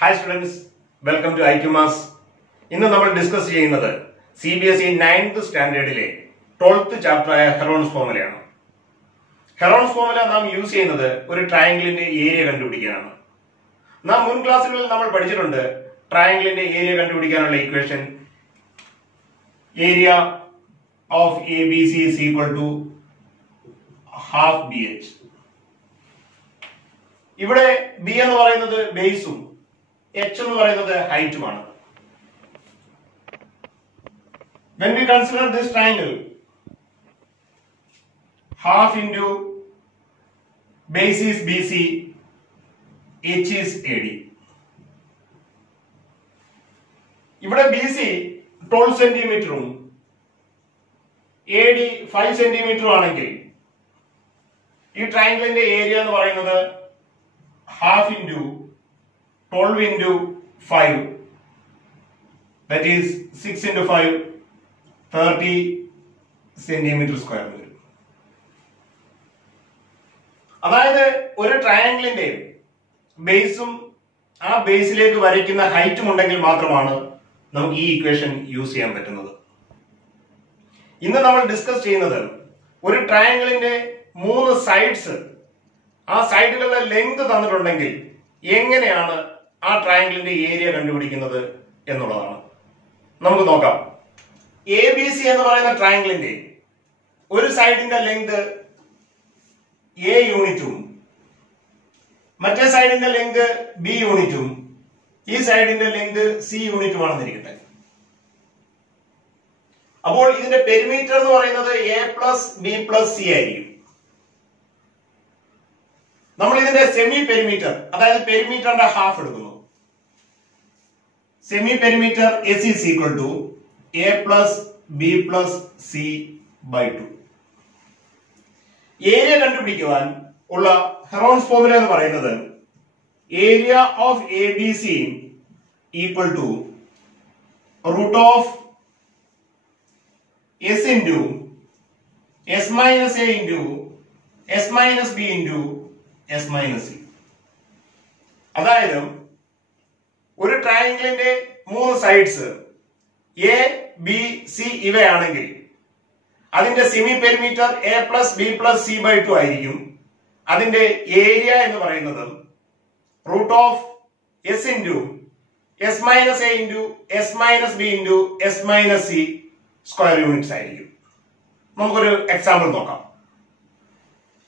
Hi students, welcome to IQMAS. ഇന്ന് നമ്മൾ discuss ചെയ്യുന്നത് CBSE 9th സ്റ്റാൻഡേർഡിലെ 12th ചാപ്റ്റർ ആയ ഹെറോൺസ് ഫോർമുലയാണ്. ഹെറോൺസ് ഫോർമുല നാം യൂസ് ചെയ്യുന്നത് ഒരു ട്രയാങ്കിളിന്റെ ഏരിയ കണ്ടുപിടിക്കാനാണ്. നാം മുൻ ക്ലാസ്സുകളിൽ നമ്മൾ പഠിച്ചിട്ടുണ്ട് ട്രയാങ്കിളിന്റെ ഏരിയ കണ്ടുപിടിക്കാനുള്ള equation area of ABC is equal to half BH. ഇവിടെ B എന്ന് പറയുന്നത് ബേസും H എന്ന് പറയുന്നത് ഹൈറ്റുമാണ്. When we consider this triangle, half into base is BC, H is AD. ഇവിടെ BC 12 സെന്റിമീറ്ററും AD 5 സെന്റിമീറ്ററും ആണെങ്കിൽ ഈ ട്രയാങ്കിളിന്റെ ഏരിയ എന്ന് പറയുന്നത് half into 12 into 5, that is 6 into 5, 30 centimeter square വരും. അതായത് ഒരു ട്രയാങ്കിളിന്റെ ബേസും ആ ബേസിലേക്ക് വരയ്ക്കുന്ന ഹൈറ്റും ഉണ്ടെങ്കിൽ മാത്രമാണ് നമുക്ക് ഈ ഇക്വേഷൻ യൂസ് ചെയ്യാൻ പറ്റുന്നത്. ഇന്ന് നമ്മൾ ഡിസ്കസ് ചെയ്യുന്നത് ഒരു ട്രയാങ്കിളിന്റെ 3 സൈഡ്സ്, ആ സൈഡുകളുടെ ലെങ്ത് തന്നിട്ടുണ്ടെങ്കിൽ എങ്ങനെയാണ് ആ ട്രയാങ്കിളിന്റെ ഏരിയ കണ്ടുപിടിക്കുന്നത് എന്നുള്ളതാണ്. നമുക്ക് നോക്കാം. ABC എന്ന് പറയുന്ന ട്രയാങ്കിളിന്റെ ഒരു സൈഡിന്റെ ലെങ്ത് A യൂണിറ്റും മറ്റേ സൈഡിന്റെ ലെങ്ത് B യൂണിറ്റും ഈ സൈഡിന്റെ ലെങ്ത് C യൂണിറ്റുമാണെന്നിരിക്കട്ടെ. അപ്പോൾ ഇതിന്റെ പെരിമീറ്റർ എന്ന് പറയുന്നത് A plus B plus C ആയിരിക്കും. നമ്മൾ ഇതിന്റെ സെമി പെരിമീറ്റർ, അതായത് പെരിമീറ്ററിന്റെ ഹാഫ് എടുക്കുന്നു. Semi perimeter S is equal to A plus B plus C by 2. Area കണ്ടുപിടിക്കുവാൻ ഉള്ള ഹെറോൺസ് ഫോർമുല എന്ന് പറയുന്നത് area of ABC equal to root of S into S minus A into S minus B into S minus C. അതായത് ഒരു ട്രയാങ്കിളിന്റെ 3 sides A, B, C ഇവയാണെങ്കിൽ അതിന്റെ semi perimeter A plus B plus C by 2 ആയിരിക്കും. അതിന്റെ area എന്ന് പറയുന്നത് root of S into S minus A into S minus B into S minus C square units ആയിരിക്കും. നമുക്കൊരു എക്സാമ്പിൾ നോക്കാം.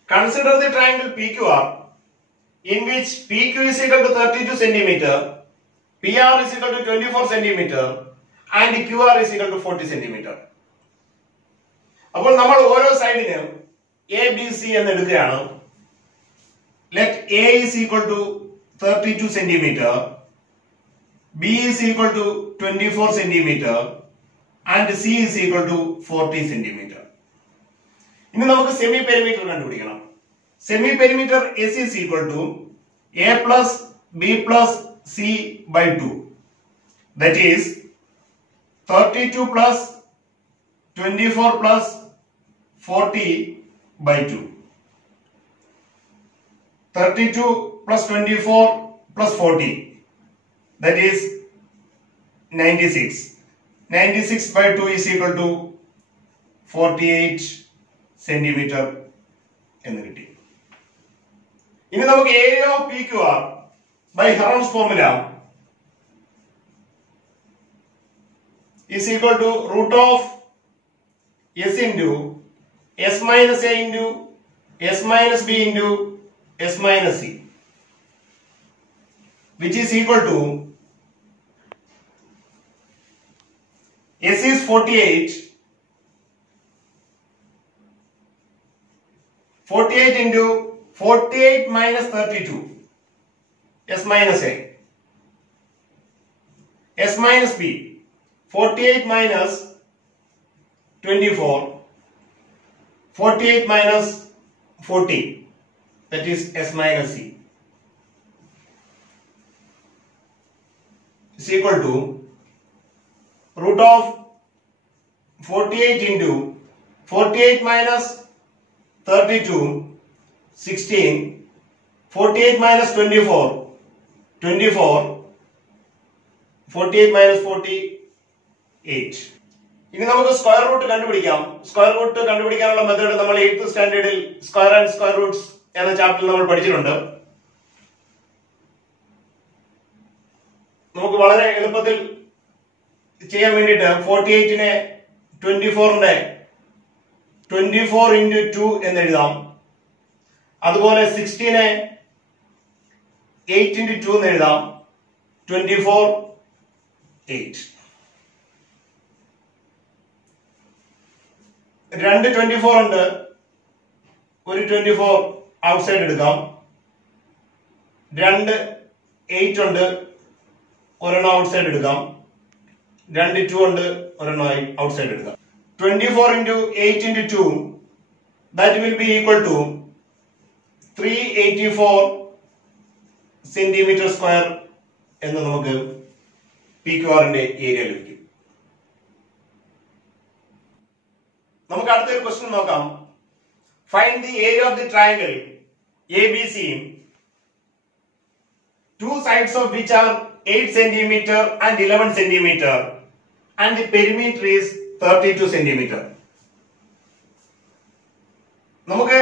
Consider the triangle PQR in which PQ is equal to 32 centimeter, PR is equal to 24 centimeter and QR is equal to 40 centimeter. അപ്പോൾ നമ്മൾ ഓരോ സൈഡിനും ABC എന്ന് എടുക്കുകയാണ്. Let A is equal to 32 centimeter, B is equal to 24 centimeter and C is equal to 40 centimeter. ഇനി നമുക്ക് semi perimeter കണ്ടുപിടിക്കണം. Semi perimeter S is equal to A plus B plus C by 2. That is 32 plus 24 plus 40 by 2. 32 plus 24 plus 40. That is 96. 96 by 2 is equal to 48 centimeter എന്ന് കിട്ടി. ഇനി നമുക്ക് area of PQR by Heron's formula is equal to root of S into S minus A into S minus B into S minus C, which is equal to S is 48, 48 into 48 minus 32, S minus A, S minus B, 48 minus 24, 48 minus 40, that is S minus C, is equal to root of 48 into 48 minus 32, 16, 48 minus 24, 24, 48 minus 48. ഇനി നമുക്ക് square root കണ്ടുപിടിക്കാം. Square root കണ്ടുപിടിക്കാനുള്ള method നമ്മൾ 8th സ്റ്റാൻഡേർഡിൽ square and square roots എന്ന ചാപ്റ്ററിൽ നമ്മൾ പഠിച്ചിട്ടുണ്ട്. നമുക്ക് വളരെ എളുപ്പത്തിൽ ചെയ്യാൻ വേണ്ടിയിട്ട് 48നെ 24ന്റെ 24 into 2 എന്ന് എഴുതാം. അതുപോലെ 16നെ 8 into 2 എന്ന് എഴുതാം. 24 8. രണ്ട് 24 ഉണ്ട്. ഒരു 24 ഔട്ട്സൈഡ് എടുക്കാം. രണ്ട് 8 ഉണ്ട്. ഒരെണ്ണം ഔട്ട്സൈഡ് എടുക്കാം. രണ്ട് 2 ഉണ്ട്. ഒരെണ്ണം ഔട്ട്സൈഡ് എടുക്കാം. 24 into 8 into 2, that will be equal to 384 centimeter square എന്ന് നമുക്ക് PQRന്റെ ഏരിയ ലഭിക്കും. നമുക്ക് അടുത്തൊരു ക്വസ്റ്റ്യൻ നോക്കാം. Find the area of the triangle ABC, two sides of which are 8 centimeter and 11 centimeter, and the perimeter is 32 centimeter. നമുക്ക്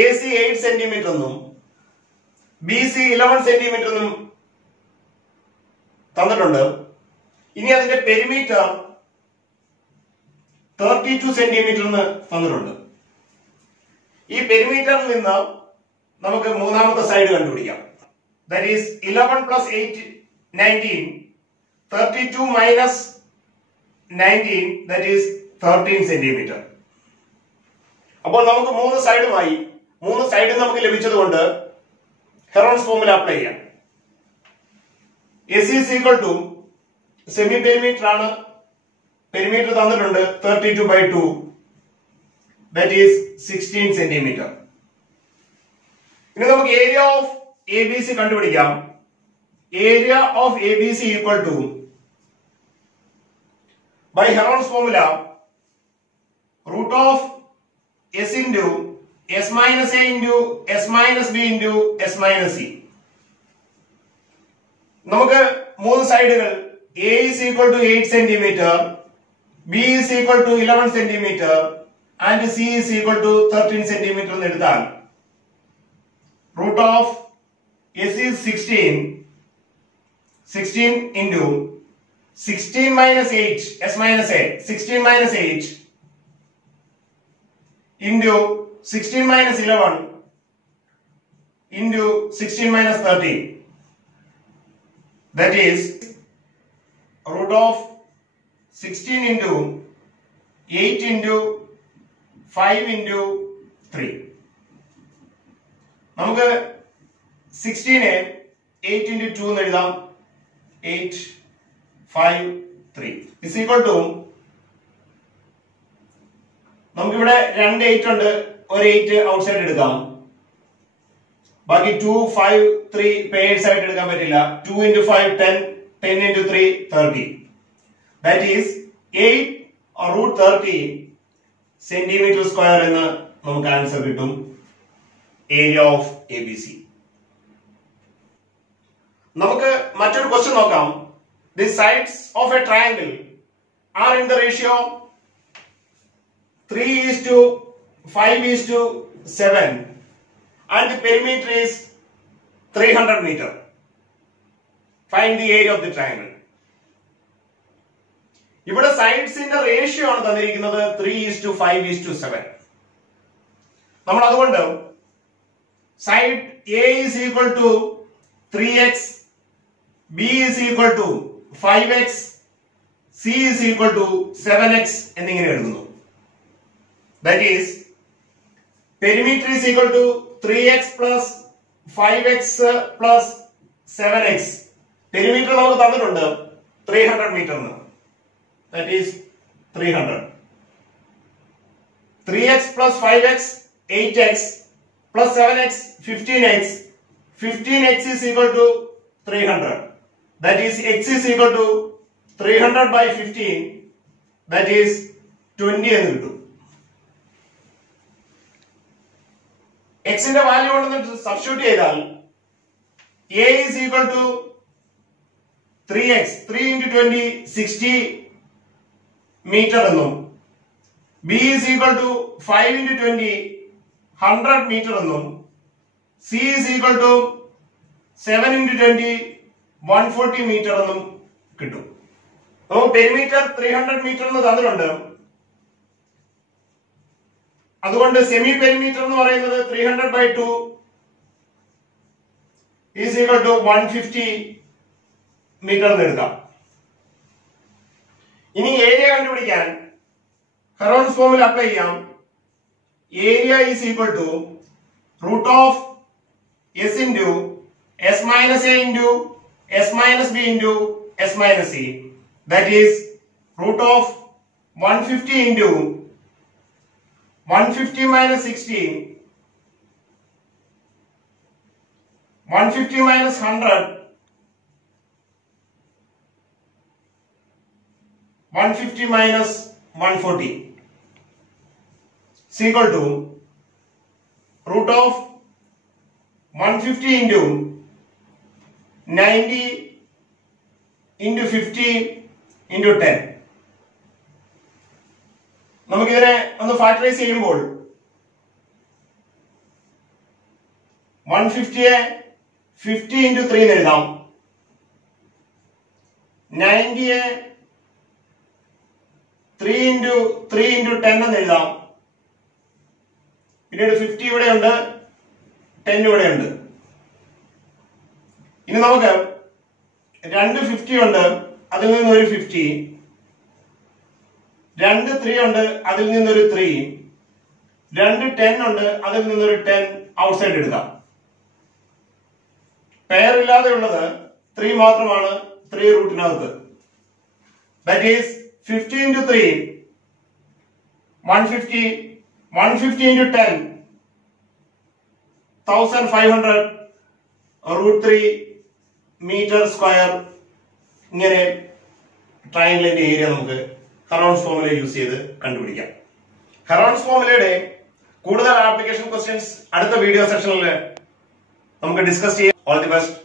AC 8 centimeter എന്നും BC 11 centimeter എന്നും തന്നിട്ടുണ്ട്. ഇനി അതിന്റെ പെരിമീറ്റർ 32 centimeter എന്ന് തന്നിട്ടുണ്ട്. ഈ പെരിമീറ്ററിൽ നിന്ന് നമുക്ക് മൂന്നാമത്തെ സൈഡ് കണ്ടുപിടിക്കാം. That is 11 plus 8 19, 32 minus 19, that is 13 centimeter. അപ്പോൾ നമുക്ക് മൂന്ന് സൈഡുമായി മൂന്ന് സൈഡും നമുക്ക് ലഭിച്ചതുകൊണ്ട് ഹെറോൺസ് ഫോർമുല അപ്ലൈ ചെയ്യാം. AC is equal to semi perimeter ആണ്. പെരിമീറ്റർ തന്നിട്ടുണ്ട് 32/2, that is 16 centimeter. ഇനി നമുക്ക് ഏരിയ ഓഫ് ABC കണ്ടുപിടിക്കാം. Area of ABC equal to, by Heron's formula, root of S into S minus A into S minus B into S minus C. നമുക്ക് മൂന്ന് സൈഡുകൾ A is equal to 8 centimeter, B is equal to 11 centimeter and C is equal to 13 centimeter എന്ന് എടുത്താൽ root of S is 16 into 16 minus 8, S minus A, 16 minus 8 into 16 minus 11 into 16 minus 13. That is root of 16 into 8 into 5 into 3. നമുക്ക് 16നെ 8 into 2 എന്ന് എഴുതാം. 8 5 3 is equal to, നമുക്കിവിടെ രണ്ട് 8 ഉണ്ട്. ഒരു 8 outside എടുക്കാം. ബാക്കി 2 5 3 പെയർസ് ആയിട്ട് എടുക്കാൻ പറ്റില്ല. 2 into 5 10, 10 into 3 30. That is 8 root 30 centimeter square എന്ന് നമുക്ക് ആൻസർ കിട്ടും. Area of ABC. നമുക്ക് മറ്റൊരു ക്വസ്റ്റ്യൻ നോക്കാം. The sides of a triangle are in the ratio 3:5:7 and the perimeter is 300 meter. Find the area of the triangle. ഇവിടെ സൈഡ്സിന്റെ ratio ആണ് തന്നിരിക്കുന്നത് 3:5:7. നമ്മൾ അതുകൊണ്ട് side A is equal to 3x, B is equal to 5x, C is equal to 7x എന്നിങ്ങനെ എഴുതുന്നു. That is, perimeter is equal to 3x plus 5x plus 7x. Perimeter നമുക്ക് തന്നിട്ടുണ്ട് 300 meter എന്ന്. That is 300. 3x plus 5x 8x plus 7x 15x. 15x is equal to 300. That is, x is equal to 300 by 15. That is 20 എന്ന് കിട്ടും. x ന്റെ value കൊണ്ടുവന്നിട്ട് substitute ചെയ്താൽ A is equal to 3x 3 into 20 60 meter എന്നും b is equal to 5 into 20 100 meter എന്നും c is equal to 7 into 20 140 meter എന്നും കിട്ടും. നമുക്ക് പെരിമീറ്റർ 300 മീറ്റർ എന്ന് തന്നിട്ടുണ്ട്. അതുകൊണ്ട് സെമി പെരിമീറ്റർ എന്ന് പറയുന്നത് 300/2 is equal to 150 മീറ്റർ എന്ന് എടുക്കാം. ഇനി ഏരിയ കണ്ടുപിടിക്കാൻ ഹെറോൺസ് ഫോർമുല അപ്ലൈ ചെയ്യാം. Area is equal to root of s into s minus a into s minus b into s minus c. That is root of 150 into 150 minus 60, 150 minus 100, 150 minus 140 is equal to root of 150 into 90 into 50 into 10. നമുക്കിതിനെ ഒന്ന് factorise ചെയ്യുമ്പോൾ 150യെ 50 into 3 എന്ന് എഴുതാം. 90യെ 3 into 10 എന്ന് എഴുതാം. പിന്നീട് 50 ഇവിടെ ഉണ്ട്, 10 ഇവിടെ ഉണ്ട്. ഇനി നമുക്ക് രണ്ട് 50 ഉണ്ട്, അതിൽ നിന്ന് ഒരു 50, രണ്ട് 3 ഉണ്ട്, അതിൽ നിന്നൊരു 3, രണ്ട് 10 ഉണ്ട്, അതിൽ നിന്നൊരു 10 ഔട്ട്സൈഡ് എടുക്കാം. പെയർ ഇല്ലാതെ ഉള്ളത് 3 മാത്രമാണ് 3 റൂട്ടിനകത്ത്. That is 50 into 3 150, 150 into 10 1500 √3 metre square. ഇങ്ങനെ ട്രയാങ്കിളിന്റെ ഏരിയ നമുക്ക് ഹെറോൺസ് ഫോർമുല യൂസ് ചെയ്ത് കണ്ടുപിടിക്കാം. ഹെറോൺസ് ഫോർമുലയുടെ കൂടുതൽ ആപ്ലിക്കേഷൻ ക്വസ്റ്റ്യൻസ് അടുത്ത വീഡിയോ സെഷനിൽ നമുക്ക് ഡിസ്കസ് ചെയ്യാം. All the best.